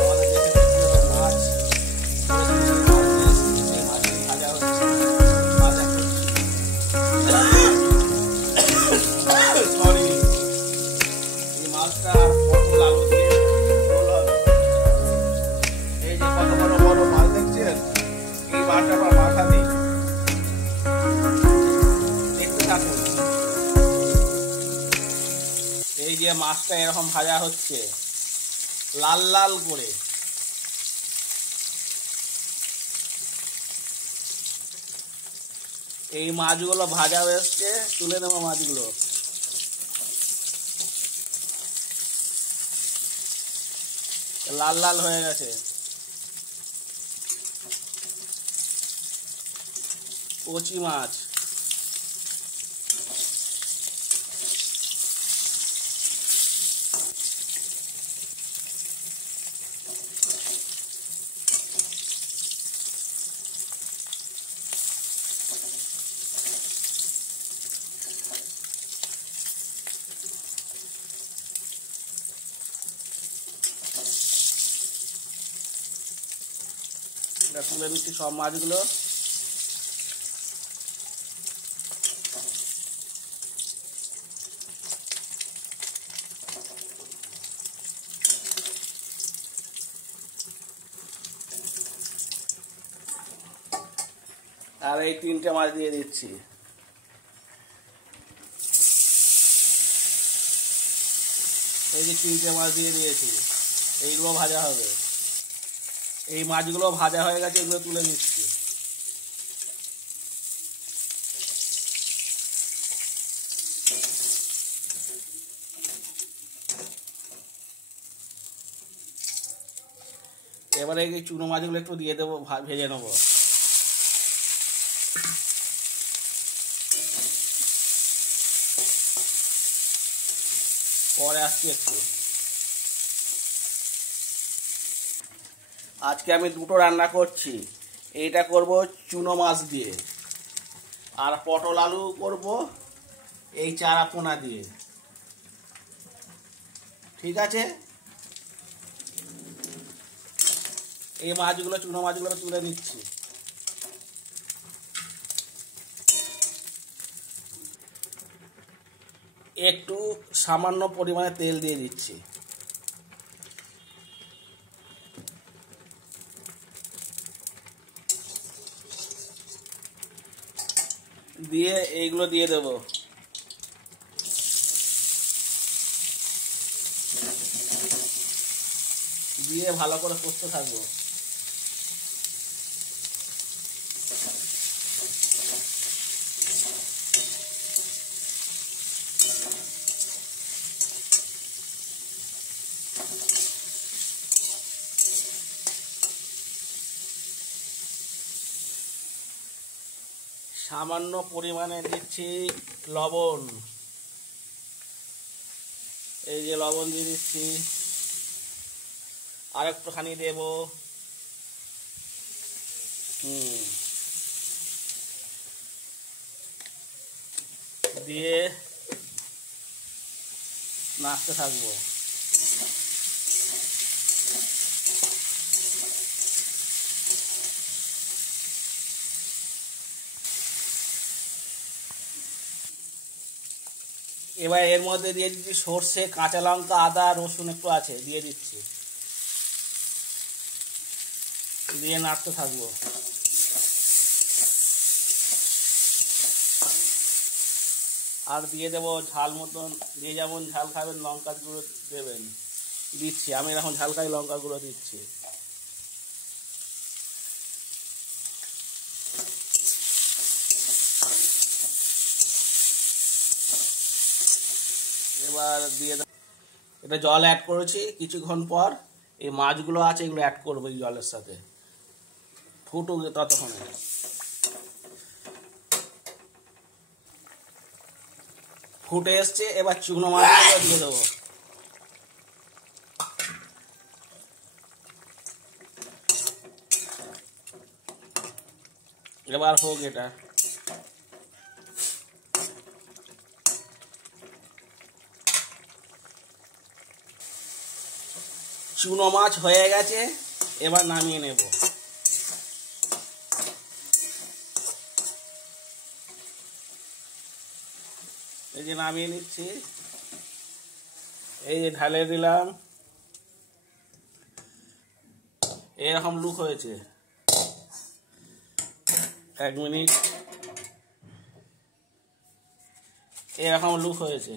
আমাদের দেখে মাছ ভাজা হচ্ছে, সরি, এই মাছটা পটল আলু দিয়ে ঝোল হবে। এই যে কত বড় বড় মাছ দেখছেন, এই মাছটা আবার মাথা নেই, দেখতে থাকুন। এই যে মাছটা এরকম ভাজা হচ্ছে লাল লাল করে। এই মাছগুলো ভাজা হচ্ছে, তুলে নেবো মাছগুলো। লাল লাল হয়ে গেছে। কচি মাছ, তুলে নিচ্ছি সব মাছগুলো। আর এই 3টে মাছ দিয়ে দিচ্ছি। এই যে 3টে মাছ দিয়ে দিয়েছি, এইগুলো ভাজা হবে। এই মাছগুলো ভাজা হয়ে গেছে, এগুলো তুলে নিচ্ছি। এবারে এই চুনো মাছগুলো একটু দিয়ে দেবো, ভেজে নেবো। পরে আসছি একটু। আজকে আমি দুটো রান্না করছি। এইটা করব চুনো মাছ দিয়ে, আর পটল আলু করব এই চারা পোনা দিয়ে। ঠিক আছে, এই মাছগুলো, চুনো মাছগুলো তুলে নিচ্ছি। একটু সামান্য পরিমাণে তেল দিয়ে দিচ্ছি। দিয়ে এইগুলো দিয়ে দেব। দিয়ে ভালো করে কষতে থাকবো। সামান্য পরিমাণে দিচ্ছি লবণ। এই যে লবণ দিয়ে দিচ্ছি, আর একটুখানি দেব। দিয়ে নাড়তে থাকবো। এবার এর মধ্যে দিয়ে দিচ্ছি সর্ষে, কাঁচা লঙ্কা, আদা, রসুন একটু আছে, দিয়ে দিচ্ছি। দিয়ে নাড়তে থাকবো। আর দিয়ে দেবো ঝাল মতন, যে যেমন ঝাল খাবেন লঙ্কা গুঁড়ো দেবেন। দিচ্ছি, আমি এখন ঝাল খাই, লঙ্কা গুঁড়ো দিচ্ছি। এবার দিয়ে এটা জল অ্যাড করেছি। কিছুক্ষণ পর এই মাছগুলো আছে, এগুলো অ্যাড করবো এই জলের সাথে। ফুটুক ততক্ষণে। ফুটে এসছে, এবার চুনো মাছগুলো দিয়ে দেবো। এবার হোক এটা। চুনো মাছ হয়ে গেছে, এবার নামিয়ে নেব। এই যে নামিয়ে নিচ্ছি, এই যে ঢালে দিলাম। এরকম লুক হয়েছে। 1 মিনিট, এরকম লুক হয়েছে।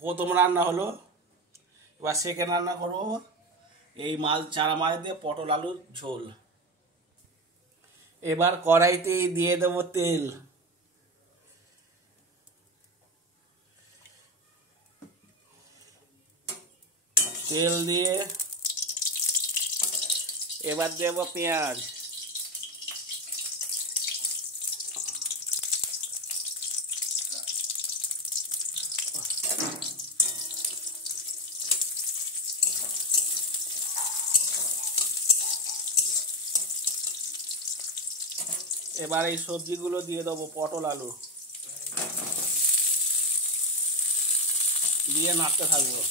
প্রথম রান্না হলো, এবার সেকেন্ড রান্না করবো এই চারা মাছ দিয়ে পটল আলুর ঝোল। এবার কড়াইতে দিয়ে দেবো তেল। তেল দিয়ে এবার দেব পেঁয়াজ। এবার এই সবজিগুলো দিয়ে দেবো, পটল আলু দিয়ে নাড়তে থাকবো।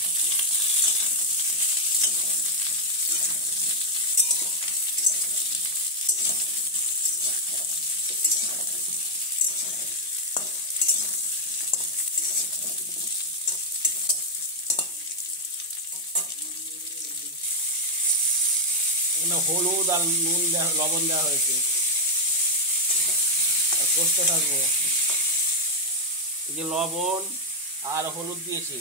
হলুদ আর নুন লবণ দেওয়া হয়েছে, আর কষতে থাকবো। এই যে লবণ আর হলুদ দিয়েছি,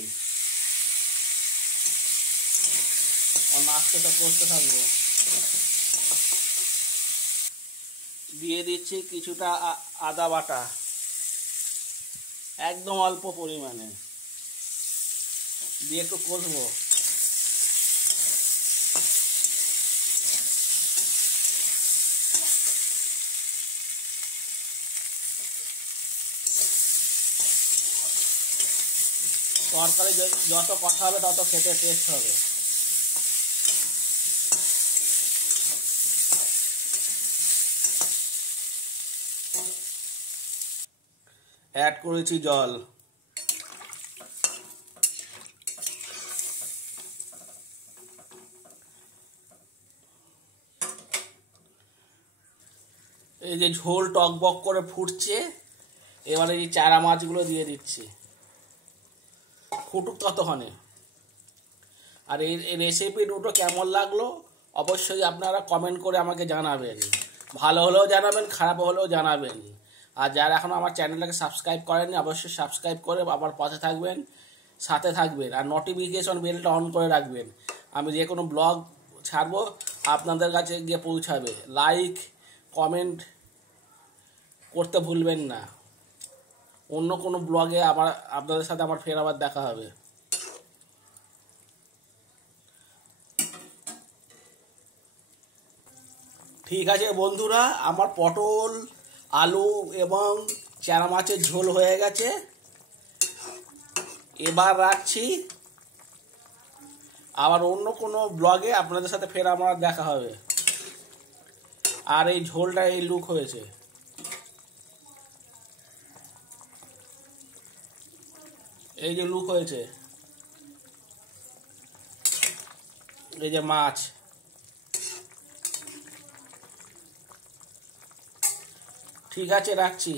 নাচতে কষতে থাকবো। দিয়ে দিচ্ছি কিছুটা আদা বাটা, একদম অল্প পরিমাণে দিয়ে একটু কষবো। তরকারি যত কষা হবে তত খেতে টেস্ট হবে। অ্যাড করেছি জল। এই যে ঝোল টকবক করে ফুটছে, এবারে এই চারা মাছগুলো দিয়ে দিচ্ছি, ফুটুক ততক্ষণে। আর এই রেসিপি দুটো কেমন লাগলো অবশ্যই আপনারা কমেন্ট করে আমাকে জানাবেন। ভালো হলেও জানাবেন, খারাপ হলেও জানাবেন। আর যারা এখনও আমার চ্যানেলটাকে সাবস্ক্রাইব করেননি অবশ্যই সাবস্ক্রাইব করে আবার পাশে থাকবেন, সাথে থাকবেন। আর নোটিফিকেশন বেলটা অন করে রাখবেন। আমি যে কোনো ব্লগ ছাড়বো আপনাদের কাছে গিয়ে পৌঁছাবে। লাইক কমেন্ট করতে ভুলবেন না। অন্য কোনো ব্লগে আপনাদের সাথে আমার ফের আবার দেখা হবে। ঠিক আছে বন্ধুরা, আমার পটল আলু এবং চারা মাছের ঝোল হয়ে গেছে। এবার রাখছি, আবার অন্য কোনো ব্লগে আপনাদের সাথে ফের আমার দেখা হবে। আর এই ঝোলটা এই লুক হয়েছে, এই যে লুক হয়েছে, এই যে মাছ। ঠিক আছে, রাখছি।